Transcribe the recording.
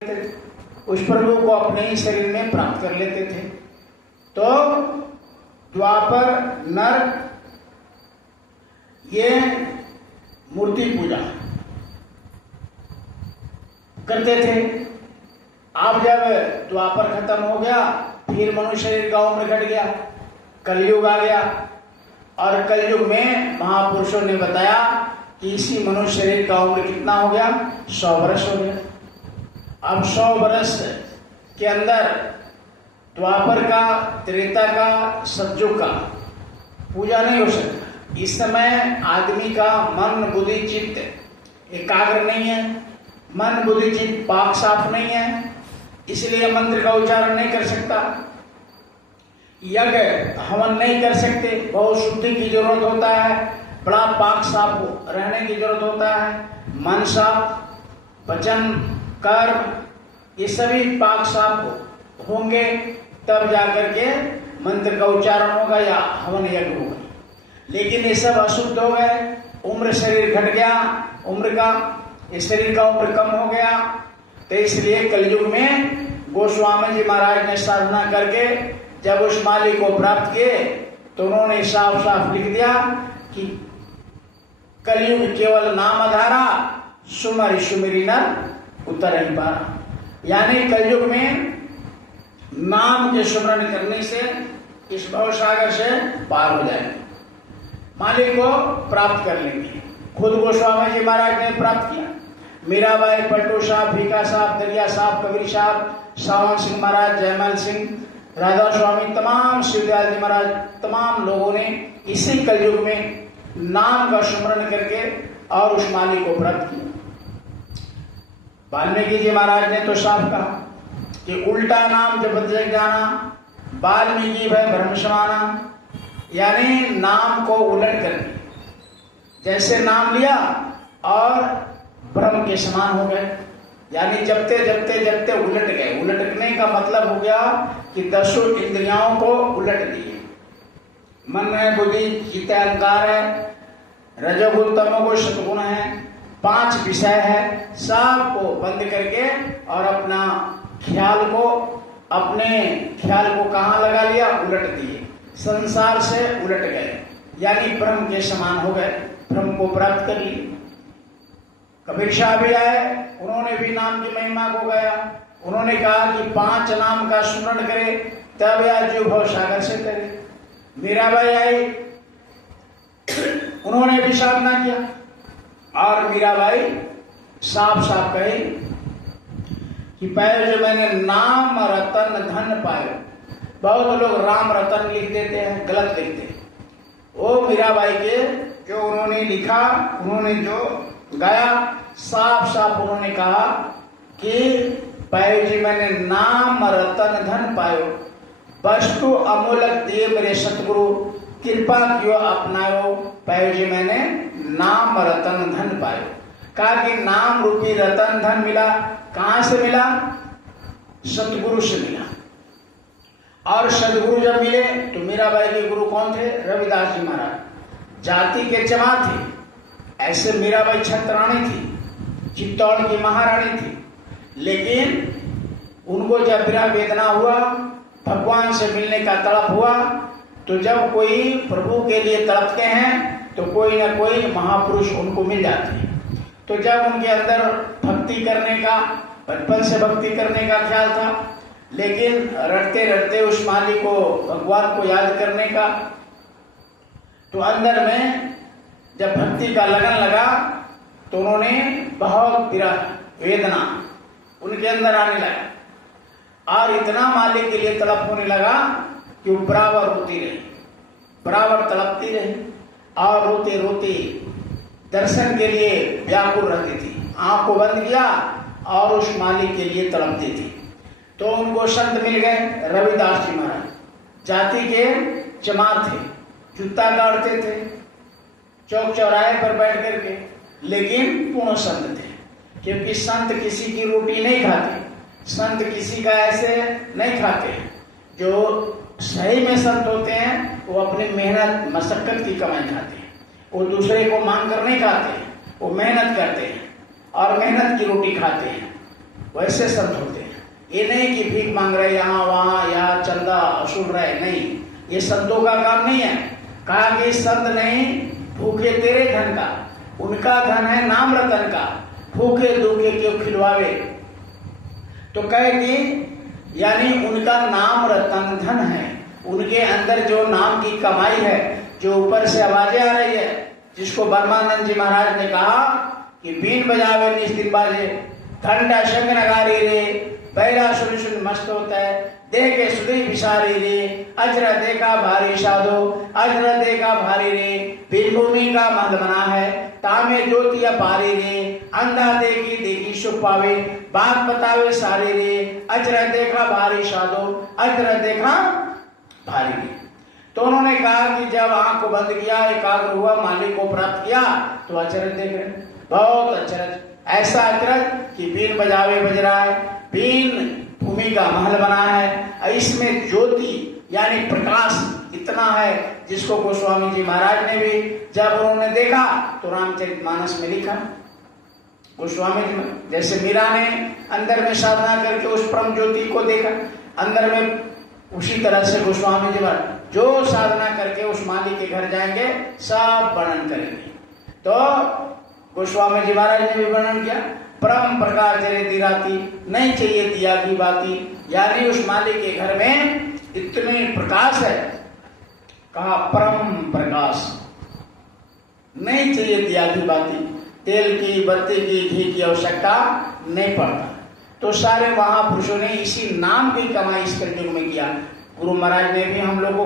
उस प्रभु को अपने ही शरीर में प्राप्त कर लेते थे। तो द्वापर नर ये मूर्ति पूजा करते थे। अब जब द्वापर खत्म हो गया, फिर मनुष्य शरीर का उम्र घट गया, कलयुग आ गया। और कलयुग में महापुरुषों ने बताया कि इसी मनुष्य शरीर का उम्र कितना हो गया, 100 वर्ष हो गया। अब 100 वर्ष के अंदर द्वापर का, त्रेता का, सतयुग का पूजा नहीं हो सकता। इस समय आदमी का मन बुद्धि चित्त एकाग्र नहीं है, मन बुद्धि चित्त पाक साफ नहीं है, इसलिए मंत्र का उच्चारण नहीं कर सकता, यज्ञ हवन नहीं कर सकते, बहुत शुद्धि की जरूरत होता है, बड़ा पाक साफ रहने की जरूरत होता है, मन साफ, वचन कर्म ये सभी पाक साफ होंगे, तब जाकर के मंत्र का उच्चारण होगा या हवन यज्ञ होगा। लेकिन ये सब अशुद्ध हो गए, उम्र शरीर घट गया, उम्र का इस शरीर का उम्र कम हो गया। तो इसलिए कलयुग में गोस्वामी जी महाराज ने साधना करके जब उस मालिक को प्राप्त किए तो उन्होंने साफ साफ लिख दिया कि कलयुग केवल नाम आधारा, सुमरि सुमिरि नर उतर ही पारा। यानी कलयुग में नाम के सुमरण करने से इस भव सागर से पार हो जाएंगे, मालिक को प्राप्त कर लेंगे। खुद गोस्वामी जी महाराज ने प्राप्त किया। मीराबाई, पलटू साहब, भीखा साहब, दरिया साहब, कबीर साहब, सावन सिंह महाराज, जयमल सिंह, राधा स्वामी, तमाम शिवदयाल जी महाराज, तमाम लोगों ने इसी कलयुग में नाम का स्मरण करके और उस मालिक को प्राप्त किया। वाल्मीकि जी महाराज ने तो साफ कहा कि उल्टा नाम जपत जग जाना, वाल्मीकि भय भ्रम समाना। यानी नाम को उलट करके जैसे नाम लिया और भ्रम के समान हो गए, यानी जपते जपते जपते उलट गए। उलटने का मतलब हो गया कि 10 इंद्रियों को उलट दिए। मन है, बुद्धि, चित्त, अहंकार है, रजोगुण, तमोगुण, सतगुण है, 5 विषय है, सब को बंद करके और अपना अपने ख्याल को कहाँ लगा लिया, उलट दिए, संसार से उलट गए, यानी ब्रह्म के समान हो गए, ब्रह्म को प्राप्त कर लिए। कबीर साहब भी आए, उन्होंने भी नाम की महिमा को गाया। उन्होंने कहा कि 5 नाम का स्मरण करे तब यार जो भव सागर से करे। मीराबाई आई, उन्होंने भी साधना किया और मीराबाई साफ साफ कही कि पहले जो मैंने नाम रतन धन पायो। बहुत लोग राम रतन लिख देते हैं, गलत लिखते हैं। वो मीराबाई के जो उन्होंने लिखा, उन्होंने जो गाया, साफ साफ उन्होंने कहा कि पायो जी मैंने नाम रतन धन पायो, वस्तु अमूलक दिए मेरे सतगुरु, कृपा क्यों अपनायो, पायो जी मैंने नाम रतन धन पायो। कहा कि नाम रूपी रतन धन मिला, कहां से मिला, सतगुरु से मिला। और सदगुरु जब मिले तो मीराबाई के गुरु कौन थे, रविदास जी महाराज, जाति के चमा थे। ऐसे मीराबाई छत्राणी थी, चित्तौड़ की महारानी थी, लेकिन उनको जब विरह वेदना हुआ, भगवान से मिलने का तड़प हुआ, तो जब कोई प्रभु के लिए तड़पते हैं तो कोई ना कोई महापुरुष उनको मिल जाते हैं। तो जब उनके अंदर भक्ति करने का, बचपन से भक्ति करने का ख्याल था, लेकिन रटते रटते उस मालिक को, भगवान को याद करने का, तो अंदर में जब भक्ति का लगन लगा तो उन्होंने बहुत विरह वेदना उनके अंदर आने लगा और इतना मालिक के लिए तड़प होने लगा कि वो बराबर रोती रही, बराबर तड़पती रही और रोते रोते दर्शन के लिए व्याकुल रहती थी। आंख को बंद किया और उस मालिक के लिए तड़पती थी। तो उनको संत मिल गए, रविदास जी महाराज, जाति के चमार थे, जूता गाड़ते थे चौक चौराहे पर बैठ करके, लेकिन पूर्ण संत थे। क्योंकि संत किसी की रोटी नहीं खाते, संत किसी का ऐसे नहीं खाते। जो सही में संत होते हैं वो अपनी मेहनत मशक्कत की कमाई खाते हैं, वो दूसरे को मांग कर नहीं खाते, वो मेहनत करते हैं और मेहनत की रोटी खाते हैं। वैसे संत होते हैं। ये नहीं कि भीख मांग रहे यहाँ वहां या चंदा वसूल रहे, नहीं, ये संतों का काम नहीं है। कहा कि संत नहीं भूखे तेरे धन का, उनका धन है नाम रतन का, भूखे दुखे क्यों खिलवावे। तो कहे कि यानी उनका नाम रतन धन है, उनके अंदर जो नाम की कमाई है, जो ऊपर से आवाजें आ रही है, जिसको ब्रह्मानंद जी महाराज ने कहा कि बीन बजावे निस्तिन बाजे, घंटा शंख नगारी रे, बैरा सुन सुन मस्त होता है, देह के सुधी विसारी रे, अजर देखा भारी साधो, अजर देखा भारी रे, बीन भूमि का मंद बना है, तामे ज्योतिया पारी रे, अंधा देखी देखी सुख पावे, बात बतावे सारी रे, अजर देखा भारी साधो, अजर देखा भारी रे। तो उन्होंने कहा कि जब आंख को बंद किया, एकाग्र हुआ, मालिक को प्राप्त किया, तो अचरज देख रहे, बहुत अचरज, ऐसा अचरज कि बीन बजावे बज रहा है, बीन भूमि का महल बना है, इसमें ज्योति यानी प्रकाश इतना है जिसको गोस्वामी जी महाराज ने भी जब उन्होंने देखा तो रामचरितमानस में लिखा। गोस्वामी जी जैसे मीरा ने अंदर में साधना करके उस परम ज्योति को देखा अंदर में, उसी तरह से गोस्वामी जी महाराज जो साधना करके उस मालिक के घर जाएंगे सब वर्णन करेंगे। तो गोस्वामी जी महाराज ने भी वर्णन किया, परम प्रकाश जरे दिराती, नहीं चाहिए दिया की बाती, यानी उस मालिक के घर में इतने प्रकाश है, कहा परम प्रकाश, नहीं चाहिए दिया की बाती, तेल की बत्ती की घी की आवश्यकता नहीं पड़ता। तो सारे महापुरुषों ने इसी नाम की कमाई इस कलयुग में किया। गुरु महाराज ने भी हम लोगों